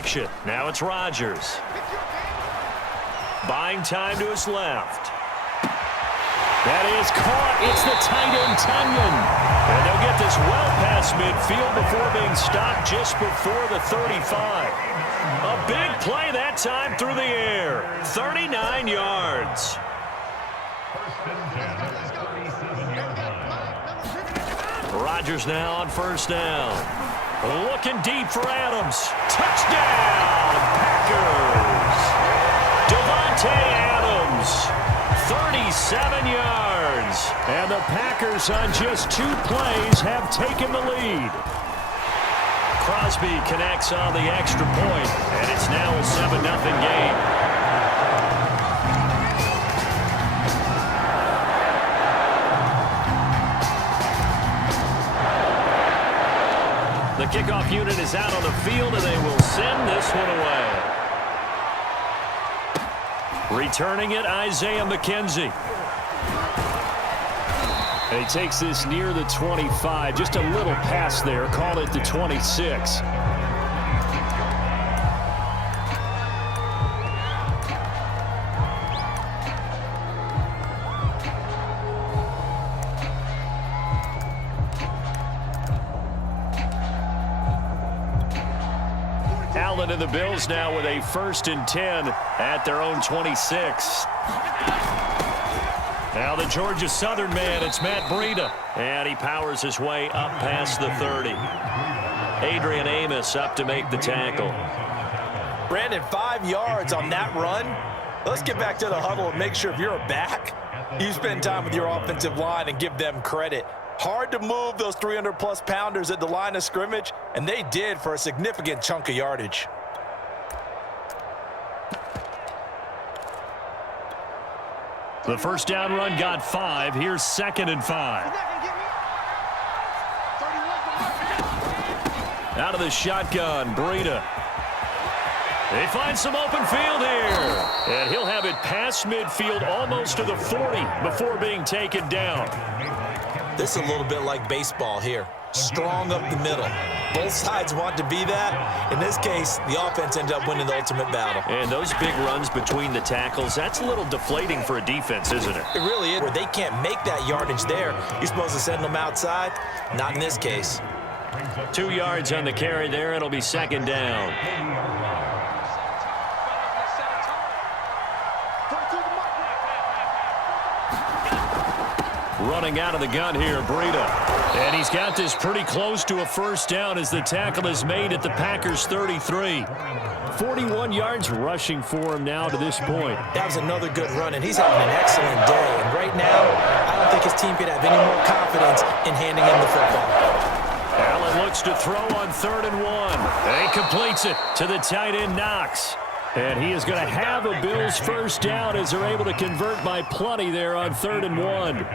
action. Now it's Rodgers. Buying time to his left. That is caught. It's the tight end, Tunyon. And they'll get this well past midfield before being stopped just before the 35. A big play that time through the air. 39 yards. Rodgers now on first down. Looking deep for Adams. Touchdown, Packers. Devontae Adams, 37 yards. And the Packers on just 2 plays have taken the lead. Crosby connects on the extra point, and it's now a 7-0 game. The kickoff unit is out on the field, and they will send this one away. Returning it, Isaiah McKenzie. And he takes this near the 25. Just a little pass there. Call it the 26. Allen and the Bills now with a 1st and 10 at their own 26. Now the Georgia Southern man, it's Matt Breida. And he powers his way up past the 30. Adrian Amos up to make the tackle. Brandon, 5 yards on that run. Let's get back to the huddle and make sure if you're a back, you spend time with your offensive line and give them credit. Hard to move those 300-plus pounders at the line of scrimmage, and they did for a significant chunk of yardage. The first down run got 5. Here's 2nd and 5. Out of the shotgun, Breida. They find some open field here. And he'll have it past midfield almost to the 40 before being taken down. This is a little bit like baseball here. Strong up the middle. Both sides want to be that. In this case, the offense ended up winning the ultimate battle. And those big runs between the tackles, that's a little deflating for a defense, isn't it? It really is. Where they can't make that yardage there, you're supposed to send them outside. Not in this case. 2 yards on the carry there. It'll be 2nd down. Running out of the gun here, Breida. And he's got this pretty close to a first down as the tackle is made at the Packers' 33. 41 yards rushing for him now to this point. That was another good run, and he's having an excellent day. And right now, I don't think his team could have any more confidence in handing him the football. Allen looks to throw on 3rd and 1. And he completes it to the tight end, Knox. And he is going to have a Bills first down as they're able to convert by plenty there on 3rd and 1.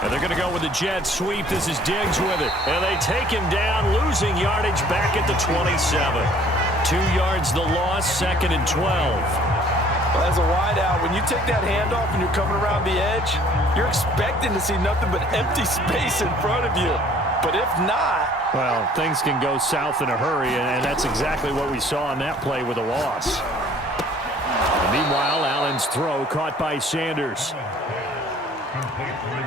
And they're going to go with the jet sweep. This is Diggs with it. And they take him down, losing yardage back at the 27. 2 yards the loss, 2nd and 12. Well, as a wideout, when you take that handoff and you're coming around the edge, you're expecting to see nothing but empty space in front of you. But if not... Well, things can go south in a hurry, and that's exactly what we saw on that play with a loss. And meanwhile, Allen's throw caught by Sanders.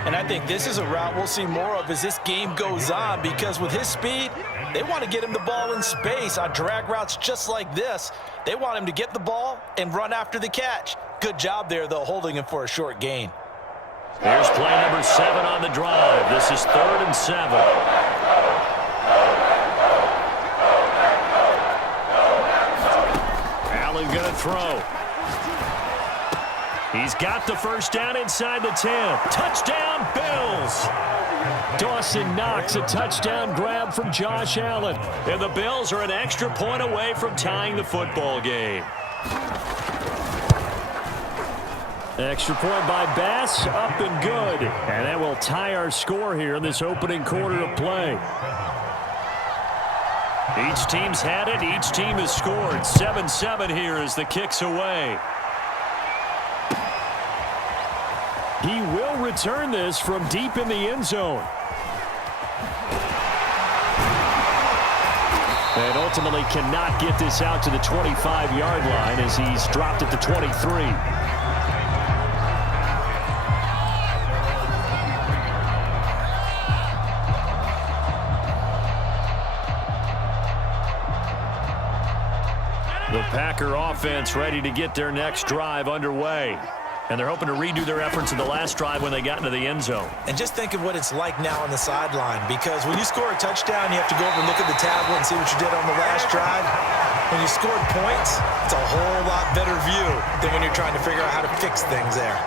And I think this is a route we'll see more of as this game goes on, because with his speed, they want to get him the ball in space on drag routes just like this. They want him to get the ball and run after the catch. Good job there, though, holding him for a short gain. Here's play number 7 on the drive. This is 3rd and 7. Allen going to throw. He's got the first down inside the 10. Touchdown, Bills! Dawson Knox, a touchdown grab from Josh Allen. And the Bills are an extra point away from tying the football game. Extra point by Bass, up and good. And that will tie our score here in this opening quarter of play. Each team's had it. Each team has scored. 7-7 here as the kick's away. he will return this from deep in the end zone. And ultimately cannot get this out to the 25-yard line as he's dropped at the 23. The Packer offense ready to get their next drive underway. And they're hoping to redo their efforts in the last drive when they got into the end zone. And just think of what it's like now on the sideline, because when you score a touchdown, you have to go over and look at the tablet and see what you did on the last drive. When you scored points, it's a whole lot better view than when you're trying to figure out how to fix things there.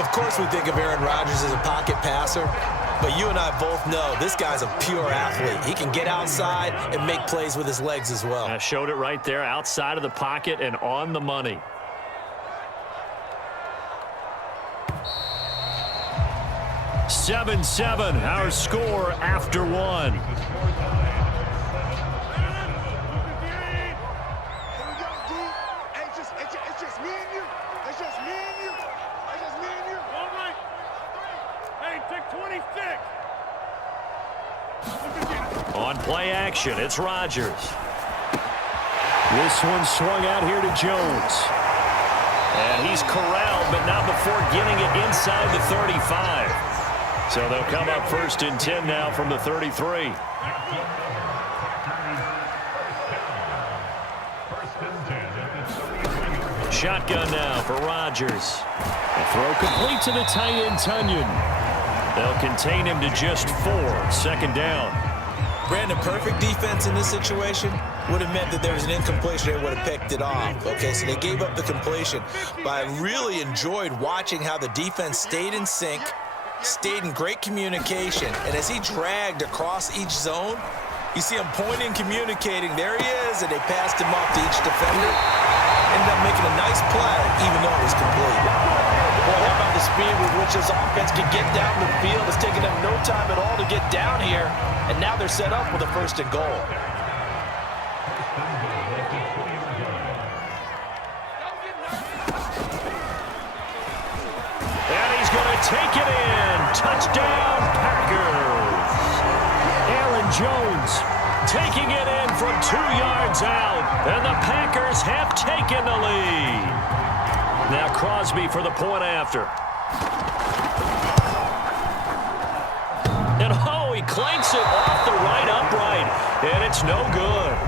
Of course, we think of Aaron Rodgers as a pocket passer, but you and I both know this guy's a pure athlete. He can get outside and make plays with his legs as well. I showed it right there, outside of the pocket and on the money. Seven, our score after one. It's just me and you. It's just me and you. It's just me and you. All right. Hey, take 26. On play action, it's Rodgers. This one swung out here to Jones. And he's corralled, but not before getting it inside the 35. So they'll come up 1st and 10 now from the 33. Shotgun now for Rodgers. The throw complete to the tight end, Tunyon. They'll contain him to just 4. 2nd down. Brandon, perfect defense in this situation would have meant that there was an incompletion. They would have picked it off. Okay, so they gave up the completion. But I really enjoyed watching how the defense stayed in sync, stayed in great communication, and as he dragged across each zone, you see him pointing, communicating. There he is, and they passed him off to each defender. Ended up making a nice play, even though it was complete. Boy, how about the speed with which this offense can get down the field? It's taken them no time at all to get down here, and now they're set up with a 1st and goal. And he's going to take it in. Touchdown, Packers. Aaron Jones taking it in from 2 yards out. And the Packers have taken the lead. Now Crosby for the point after. And oh, he clanks it off the right upright. And it's no good.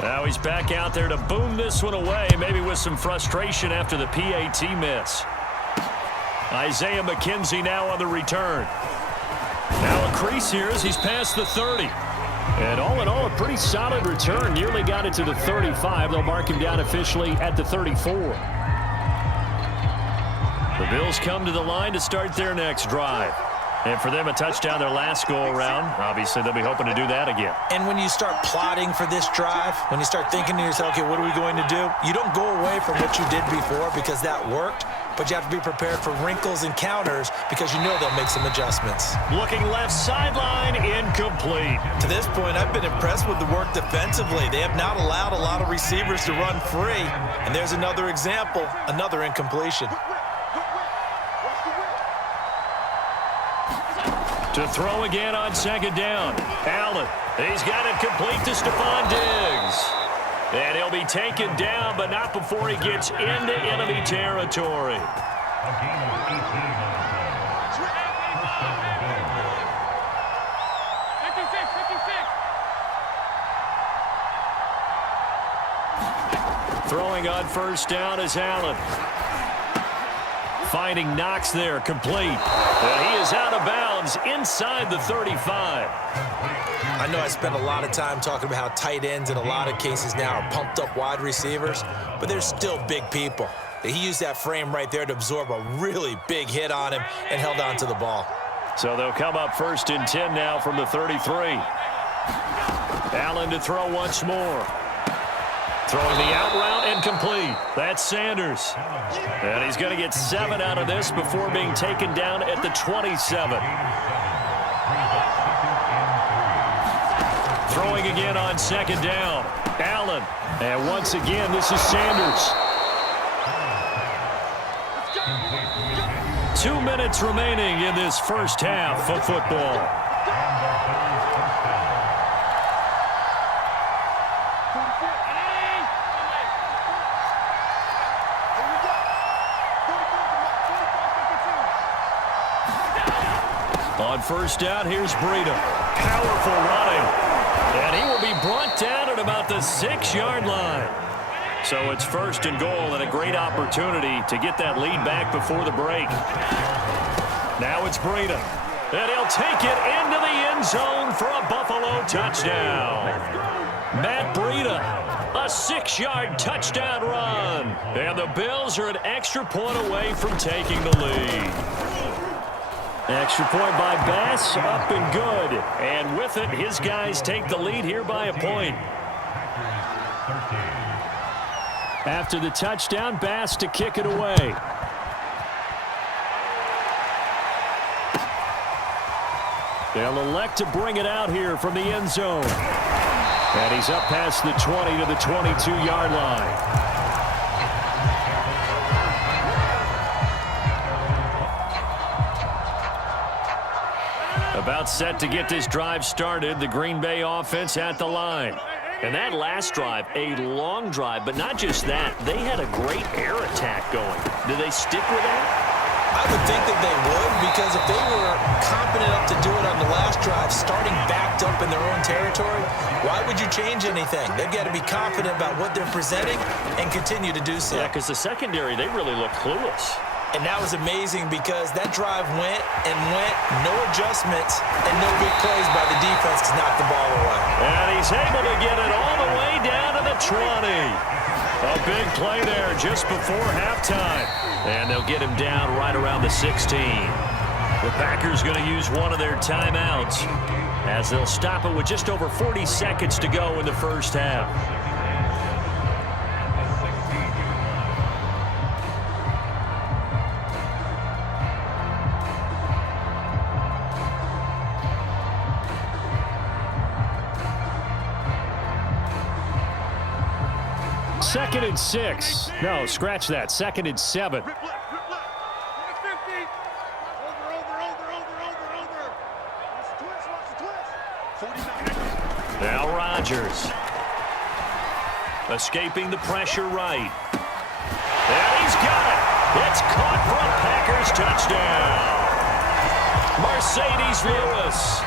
Now he's back out there to boom this one away, maybe with some frustration after the PAT miss. Isaiah McKenzie now on the return. Now a crease here as he's past the 30. And all in all, a pretty solid return. Nearly got it to the 35. They'll mark him down officially at the 34. The Bills come to the line to start their next drive. And for them, a touchdown their last go-around. Obviously, they'll be hoping to do that again. And when you start plotting for this drive, when you start thinking to yourself, okay, what are we going to do? You don't go away from what you did before because that worked, but you have to be prepared for wrinkles and counters because you know they'll make some adjustments. Looking left sideline, incomplete. To this point, I've been impressed with the work defensively. They have not allowed a lot of receivers to run free. And there's another example, another incompletion. To throw again on 2nd down. Allen, he's got it complete to Stephon Diggs. And he'll be taken down, but not before he gets into enemy territory. Throwing on 1st down is Allen. Finding Knox there, complete. And he is out of bounds inside the 35. I know I spent a lot of time talking about how tight ends in a lot of cases now are pumped up wide receivers, but they're still big people. He used that frame right there to absorb a really big hit on him and held on to the ball. So they'll come up 1st and 10 now from the 33. Allen to throw once more. Throwing the out route and complete. That's Sanders. And he's going to get 7 out of this before being taken down at the 27. Throwing again on 2nd down. Allen. And once again, this is Sanders. 2 minutes remaining in this first half of football. On first down, here's Breida. Powerful running. And he will be brought down at about the 6-yard line. So it's first and goal and a great opportunity to get that lead back before the break. Now it's Breida. And he'll take it into the end zone for a Buffalo touchdown. Matt Breida, a 6-yard touchdown run. And the Bills are an extra point away from taking the lead. Extra point by Bass, up and good. And with it, his guys take the lead here by a point. After the touchdown, Bass to kick it away. They'll elect to bring it out here from the end zone. And he's up past the 20 to the 22-yard line. About set to get this drive started, the Green Bay offense at the line. And that last drive, a long drive, but not just that. They had a great air attack going. Do they stick with that? I would think that they would, because if they were competent enough to do it on the last drive, starting backed up in their own territory, why would you change anything? They've got to be confident about what they're presenting and continue to do so. Yeah, because the secondary, they really look clueless. And that was amazing because that drive went and went, no adjustments, and no big plays by the defense to knock the ball away. And he's able to get it all the way down to the 20. A big play there just before halftime. And they'll get him down right around the 16. The Packers going to use one of their timeouts as they'll stop it with just over 40 seconds to go in the first half. Second and 6. No, scratch that. Second and 7. Now Rodgers. Escaping the pressure right. And he's got it. It's caught for a Packers touchdown. Mercedes Lewis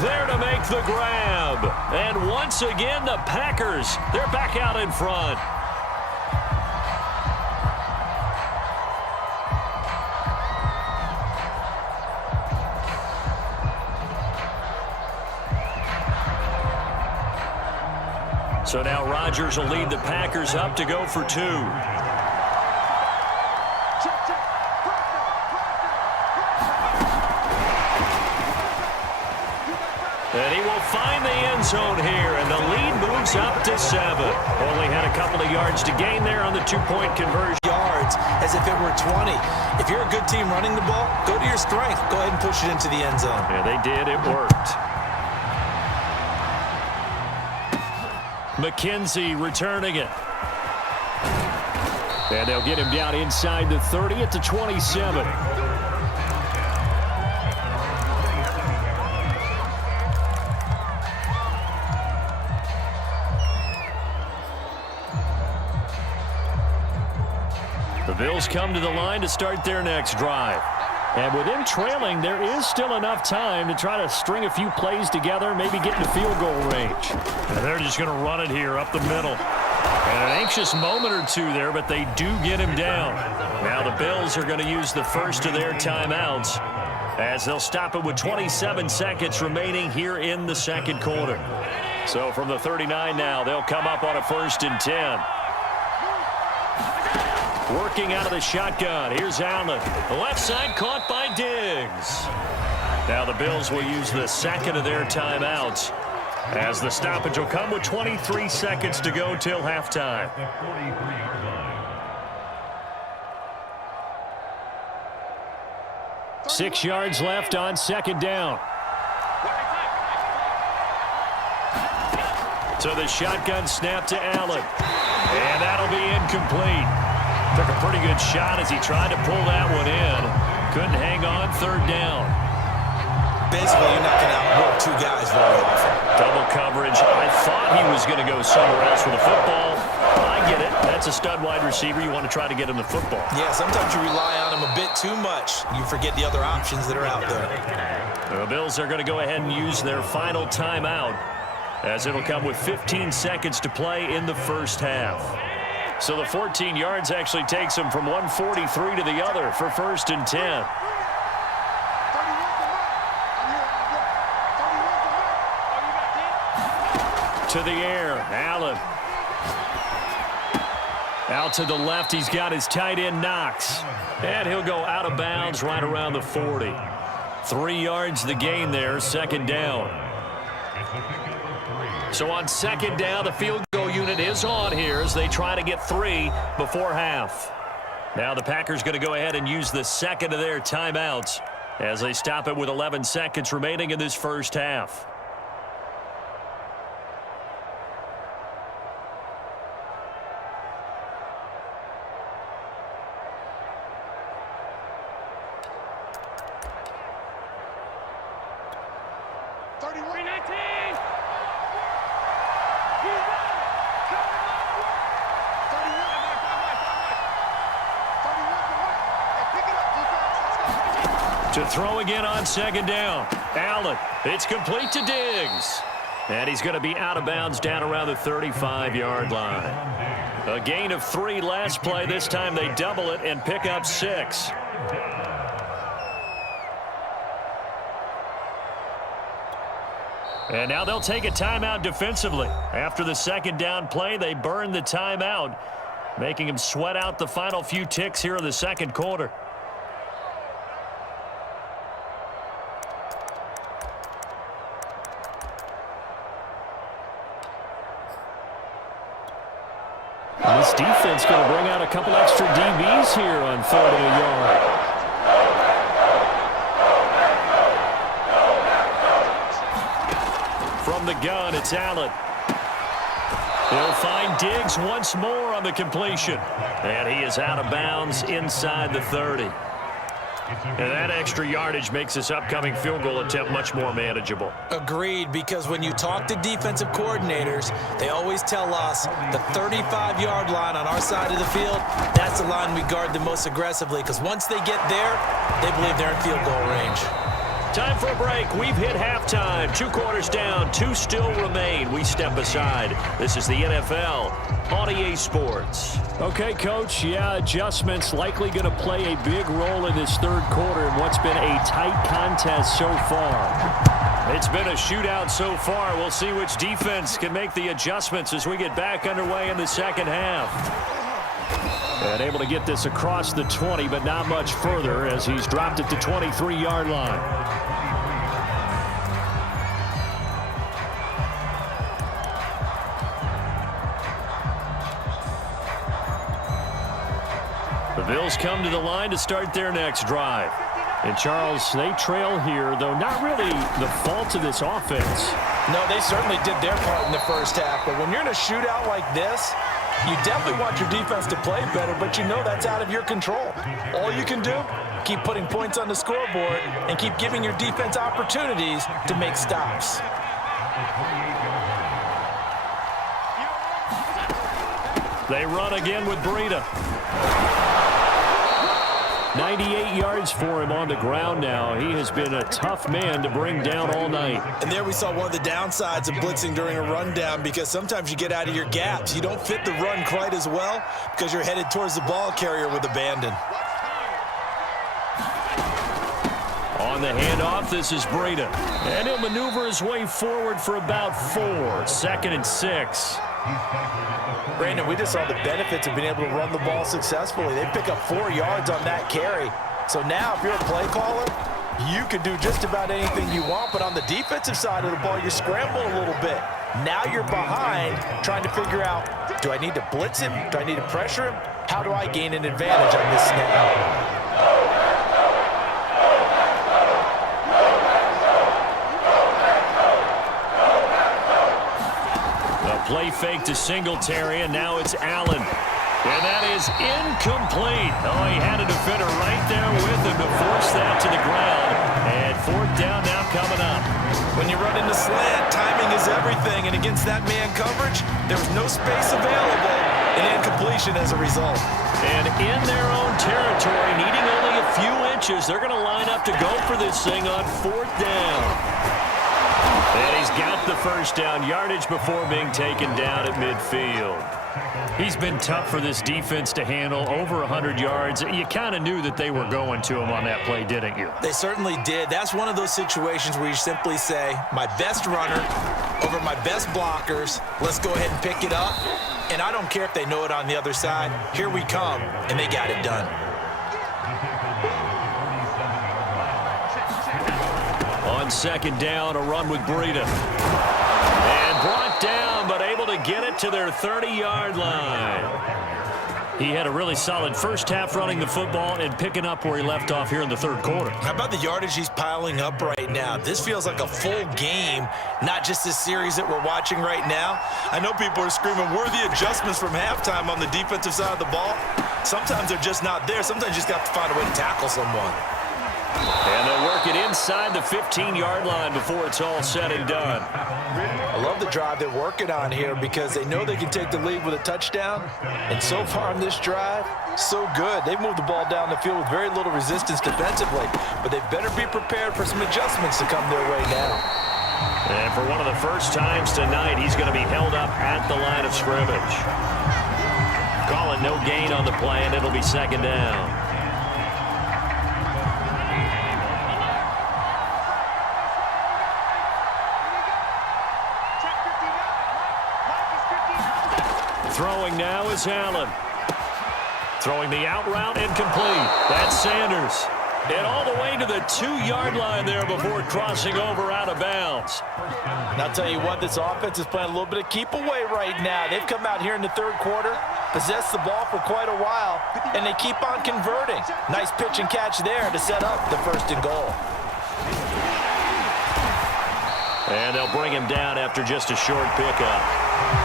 there to make the grab. And once again, the Packers, they're back out in front. So now Rodgers will lead the Packers up to go for 2. And he will find the end zone here, and the lead moves up to 7. Only had a couple of yards to gain there on the 2-point conversion. Yards as if it were 20. If you're a good team running the ball, go to your strength. Go ahead and push it into the end zone. Yeah, they did. It worked. McKenzie returning it. And they'll get him down inside the 30 at the 27. The Bills come to the line to start their next drive. And with them trailing, there is still enough time to try to string a few plays together, maybe get into field goal range. And they're just going to run it here up the middle. And an anxious moment or two there, but they do get him down. Now the Bills are going to use the first of their timeouts as they'll stop it with 27 seconds remaining here in the second quarter. So from the 39 now, they'll come up on a 1st and 10. Working out of the shotgun. Here's Allen. The left side caught by Diggs. Now the Bills will use the second of their timeouts as the stoppage will come with 23 seconds to go till halftime. Six yards left on second down. So the shotgun snap to Allen. And that'll be incomplete. Took a pretty good shot as he tried to pull that one in. Couldn't hang on third down. Basically, you're not going to outwork two guys very often. Double coverage. I thought he was going to go somewhere else with the football. I get it. That's a stud wide receiver. You want to try to get him the football. Yeah, sometimes you rely on him a bit too much. You forget the other options that are out there. The Bills are going to go ahead and use their final timeout, as it'll come with 15 seconds to play in the first half. So the 14 yards actually takes him from 143 to the other for 1st and 10. To the air, Allen. Out to the left, he's got his tight end, Knox. And he'll go out of bounds right around the 40. 3 yards the gain there, 2nd down. So on 2nd down, the field goal unit is on here as they try to get 3 before half. Now the Packers going to go ahead and use the second of their timeouts as they stop it with 11 seconds remaining in this first half. To throw again on 2nd down. Allen, it's complete to Diggs. And he's going to be out of bounds down around the 35-yard line. A gain of 3 last play. This time they double it and pick up 6. And now they'll take a timeout defensively. After the 2nd down play, they burn the timeout, making him sweat out the final few ticks here in the 2nd quarter. This defense going to bring out a couple extra DBs here on 3rd and a yard. From the gun, it's Allen. He'll find Diggs once more on the completion. And he is out of bounds inside the 30. And that extra yardage makes this upcoming field goal attempt much more manageable. Agreed, because when you talk to defensive coordinators, they always tell us the 35-yard line on our side of the field, that's the line we guard the most aggressively, because once they get there, they believe they're in field goal range. Time for a break. We've hit halftime. 2 quarters down. 2 still remain. We step aside. This is the NFL on EA Sports. Okay, Coach. Yeah, adjustments likely going to play a big role in this 3rd quarter in what's been a tight contest so far. It's been a shootout so far. We'll see which defense can make the adjustments as we get back underway in the 2nd half. And able to get this across the 20, but not much further as he's dropped it to 23-yard line. The Bills come to the line to start their next drive. And, Charles, they trail here, though not really the fault of this offense. No, they certainly did their part in the first half. But when you're in a shootout like this, you definitely want your defense to play better, but you know that's out of your control. All you can do, keep putting points on the scoreboard and keep giving your defense opportunities to make stops. They run again with Breida. 98 yards for him on the ground now. He has been a tough man to bring down all night. And there we saw one of the downsides of blitzing during a rundown, because sometimes you get out of your gaps. You don't fit the run quite as well because you're headed towards the ball carrier with abandon. On the handoff, this is Breida. And he'll maneuver his way forward for about 4. 2nd and 6. Brandon, we just saw the benefits of being able to run the ball successfully. They pick up 4 yards on that carry. So now if you're a play caller, you can do just about anything you want. But on the defensive side of the ball, you scramble a little bit. Now you're behind trying to figure out, do I need to blitz him? Do I need to pressure him? How do I gain an advantage on this snap? Play fake to Singletary, and now it's Allen. And that is incomplete. Oh, he had a defender right there with him to force that to the ground. And fourth down now coming up. When you run into slant, timing is everything. And against that man coverage, there was no space available. And incompletion as a result. And in their own territory, needing only a few inches, they're going to line up to go for this thing on fourth down. And he's got the first down yardage before being taken down at midfield. He's been tough for this defense to handle, over 100 yards. You kind of knew that they were going to him on that play, didn't you? They certainly did. That's one of those situations where you simply say, my best runner over my best blockers. Let's go ahead and pick it up. And I don't care if they know it on the other side. Here we come, and they got it done. On second down, a run with Breida. And brought down, but able to get it to their 30-yard line. He had a really solid first half running the football and picking up where he left off here in the third quarter. How about the yardage he's piling up right now? This feels like a full game, not just this series that we're watching right now. I know people are screaming, where are the adjustments from halftime on the defensive side of the ball? Sometimes they're just not there. Sometimes you just have to find a way to tackle someone. And they'll work it inside the 15-yard line before it's all said and done. I love the drive they're working on here because they know they can take the lead with a touchdown. And so far on this drive, so good. They've moved the ball down the field with very little resistance defensively. But they better be prepared for some adjustments to come their way now. And for one of the first times tonight, he's going to be held up at the line of scrimmage. Calling no gain on the play, and it'll be second down. Throwing now is Allen. Throwing the out route incomplete. That's Sanders. And all the way to the 2-yard line there before crossing over out of bounds. And I'll tell you what, this offense is playing a little bit of keep away right now. They've come out here in the third quarter, possessed the ball for quite a while, and they keep on converting. Nice pitch and catch there to set up the first and goal. And they'll bring him down after just a short pickup.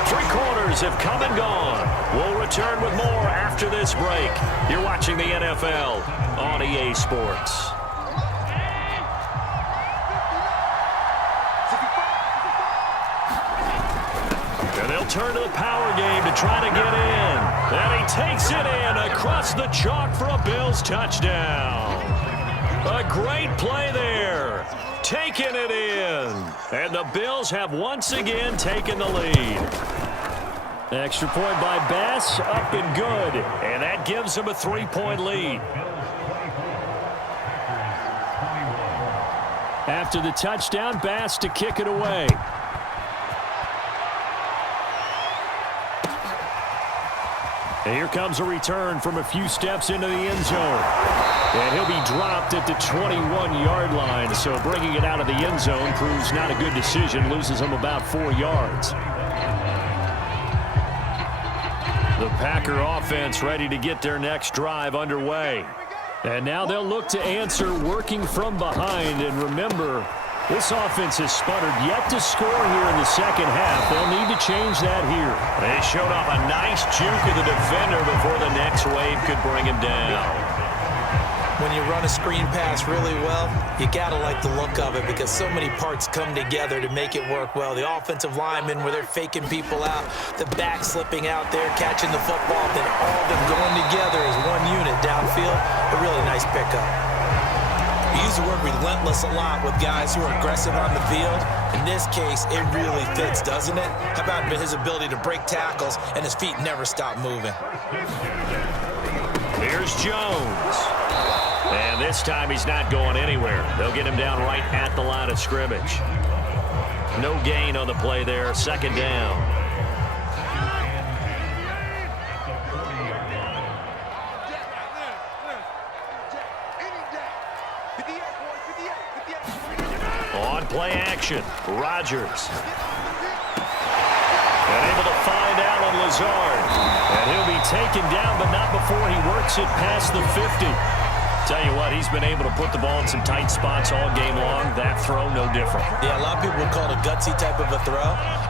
3 quarters have come and gone. We'll return with more after this break. You're watching the NFL on EA Sports. And they'll turn to the power game to try to get in. And he takes it in across the chalk for a Bills touchdown. A great play there. Taking it in. And the Bills have once again taken the lead. Extra point by Bass, up and good. And that gives them a 3-point lead. After the touchdown, Bass to kick it away. And here comes a return from a few steps into the end zone. And he'll be dropped at the 21-yard line. So bringing it out of the end zone proves not a good decision. Loses him about 4 yards. The Packer offense ready to get their next drive underway. And now they'll look to answer working from behind. And remember, this offense has sputtered yet to score here in the second half. They'll need to change that here. They showed off a nice juke of the defender before the next wave could bring him down. When you run a screen pass really well, you gotta like the look of it because so many parts come together to make it work well. The offensive linemen where they're faking people out, the back slipping out there, catching the football, then all of them going together as one unit downfield. A really nice pickup. We use the word relentless a lot with guys who are aggressive on the field. In this case, it really fits, doesn't it? How about his ability to break tackles and his feet never stop moving? Here's Jones. And this time he's not going anywhere. They'll get him down right at the line of scrimmage. No gain on the play there. Second down. On play action, Rodgers. And able to find Allen Lazard. And he'll be taken down, but not before he works it past the 50. Tell you what, he's been able to put the ball in some tight spots all game long. That throw, no different. Yeah, a lot of people would call it a gutsy type of a throw.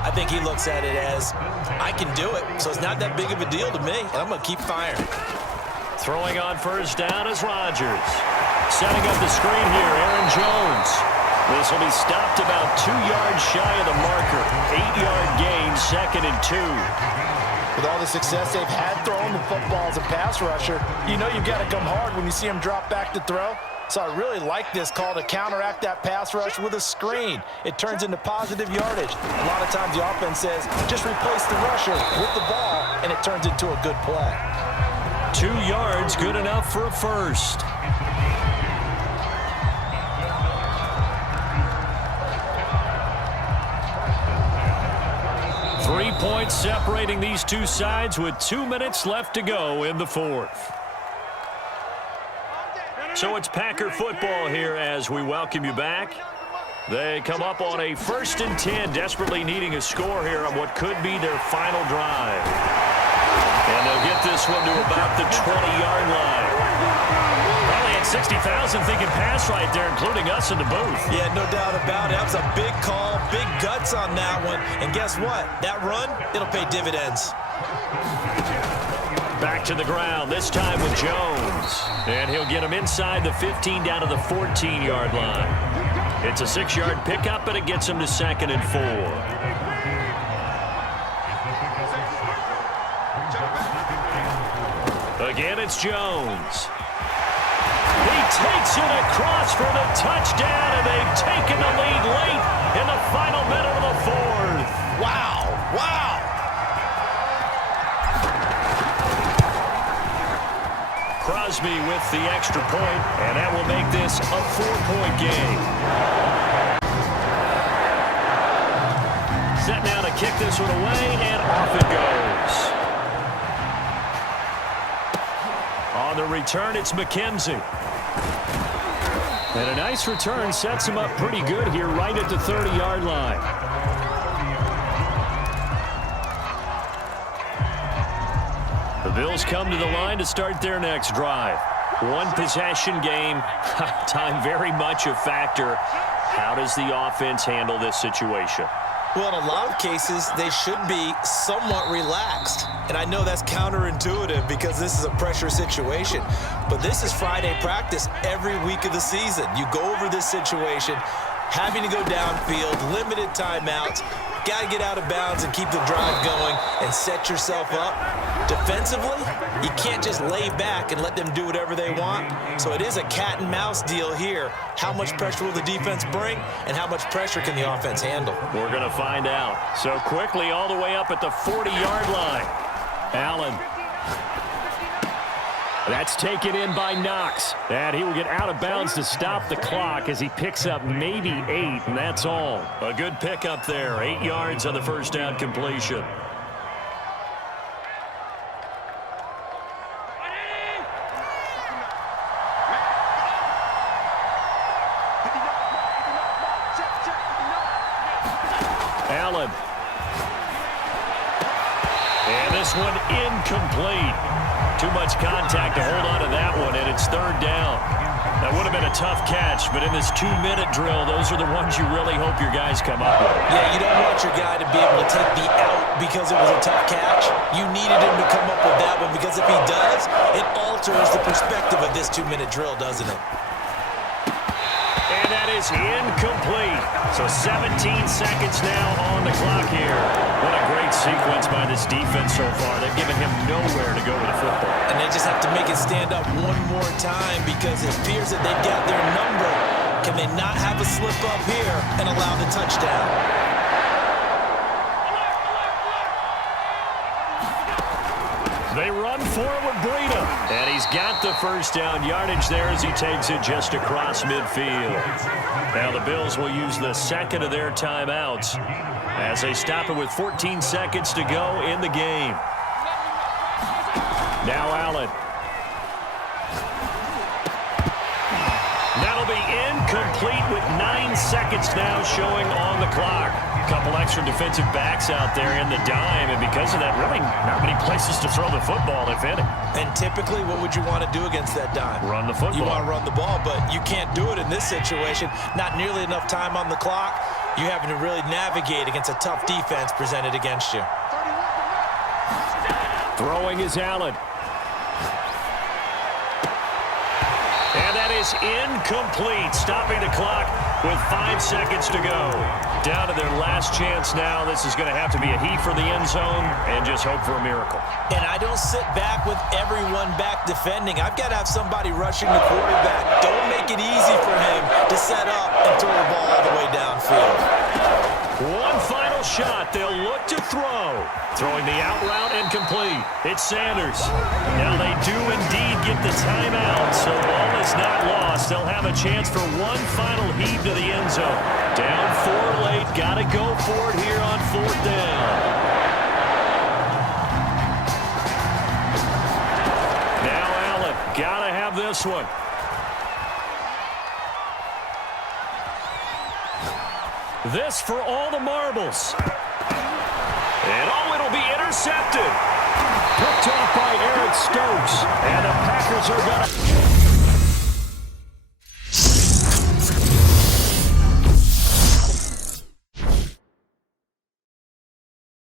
I think he looks at it as, I can do it, so it's not that big of a deal to me, and I'm going to keep firing. Throwing on first down is Rodgers. Setting up the screen here, Aaron Jones. This will be stopped about 2 yards shy of the marker. 8-yard gain, 2nd and 2. With all the success they've had throwing the football as a pass rusher, you know you've got to come hard when you see him drop back to throw. So I really like this call to counteract that pass rush with a screen. It turns into positive yardage. A lot of times the offense says, just replace the rusher with the ball, and it turns into a good play. 2 yards, good enough for a first. Three points separating these two sides with 2 minutes left to go in the fourth. So it's Packer football here as we welcome you back. They come up on a 1st and 10, desperately needing a score here on what could be their final drive. And they'll get this one to about the 20-yard line. Probably had 60,000 thinking pass right there, including us in the booth. Yeah, no doubt about it. That was a big call, big guts on that one. And guess what? That run, it'll pay dividends. Back to the ground, this time with Jones. And he'll get him inside the 15 down to the 14-yard line. It's a 6-yard pickup, but it gets him to 2nd and 4. Again, it's Jones. He takes it across for the touchdown, and they've taken the lead late in the final minute of the fourth. Wow, wow. Crosby with the extra point, and that will make this a 4-point game. Set now to kick this one away, and off it goes. On the return, it's McKenzie. And a nice return sets him up pretty good here right at the 30-yard line. The Bills come to the line to start their next drive. One possession game. Time very much a factor. How does the offense handle this situation? Well, in a lot of cases, they should be somewhat relaxed. And I know that's counterintuitive because this is a pressure situation. But this is Friday practice every week of the season. You go over this situation, having to go downfield, limited timeouts, got to get out of bounds and keep the drive going and set yourself up. Defensively, you can't just lay back and let them do whatever they want. So it is a cat and mouse deal here. How much pressure will the defense bring and how much pressure can the offense handle? We're going to find out. So quickly all the way up at the 40-yard line. Allen. That's taken in by Knox. And he will get out of bounds to stop the clock as he picks up maybe 8, and that's all. A good pickup there. 8 yards on the first down completion. Allen. And this one incomplete. Too much contact to hold on to that one, and it's 3rd down. That would have been a tough catch, but in this 2-minute drill, those are the ones you really hope your guys come up with. Yeah, you don't want your guy to be able to take the out because it was a tough catch. You needed him to come up with that one because if he does, it alters the perspective of this 2-minute drill, doesn't it? And that is incomplete. So 17 seconds now on the clock here. What a great sequence by this defense so far. They've given him nowhere to go with the football. And they just have to make it stand up one more time because it appears that they've got their number. Can they not have a slip up here and allow the touchdown? They run forward, Breida. And he's got the first down yardage there as he takes it just across midfield. Now the Bills will use the second of their timeouts as they stop it with 14 seconds to go in the game. Now Allen. That'll be incomplete with 9 seconds now showing on the clock. A couple extra defensive backs out there in the dime, and because of that, really not many places to throw the football, if any. And typically, what would you want to do against that dime? Run the football. You want to run the ball, but you can't do it in this situation. Not nearly enough time on the clock. You having to really navigate against a tough defense presented against you. Throwing is Allen. And that is incomplete, stopping the clock with 5 seconds to go. Down to their last chance now. This is going to have to be a heat for the end zone and just hope for a miracle. And I don't sit back with everyone back defending. I've got to have somebody rushing the quarterback. Don't make it easy for him to set up and throw the ball all the way downfield. One final shot. They'll look to throw. Throwing the out route and complete. It's Sanders. Now they do indeed get the timeout, so all is not lost. They'll have a chance for one final heave to the end zone. Down 4 late. Got to go for it here on 4th down. Now Allen. Got to have this one. This for all the marbles. And oh, it'll be intercepted. Picked off by Eric Stokes. And the Packers are going to...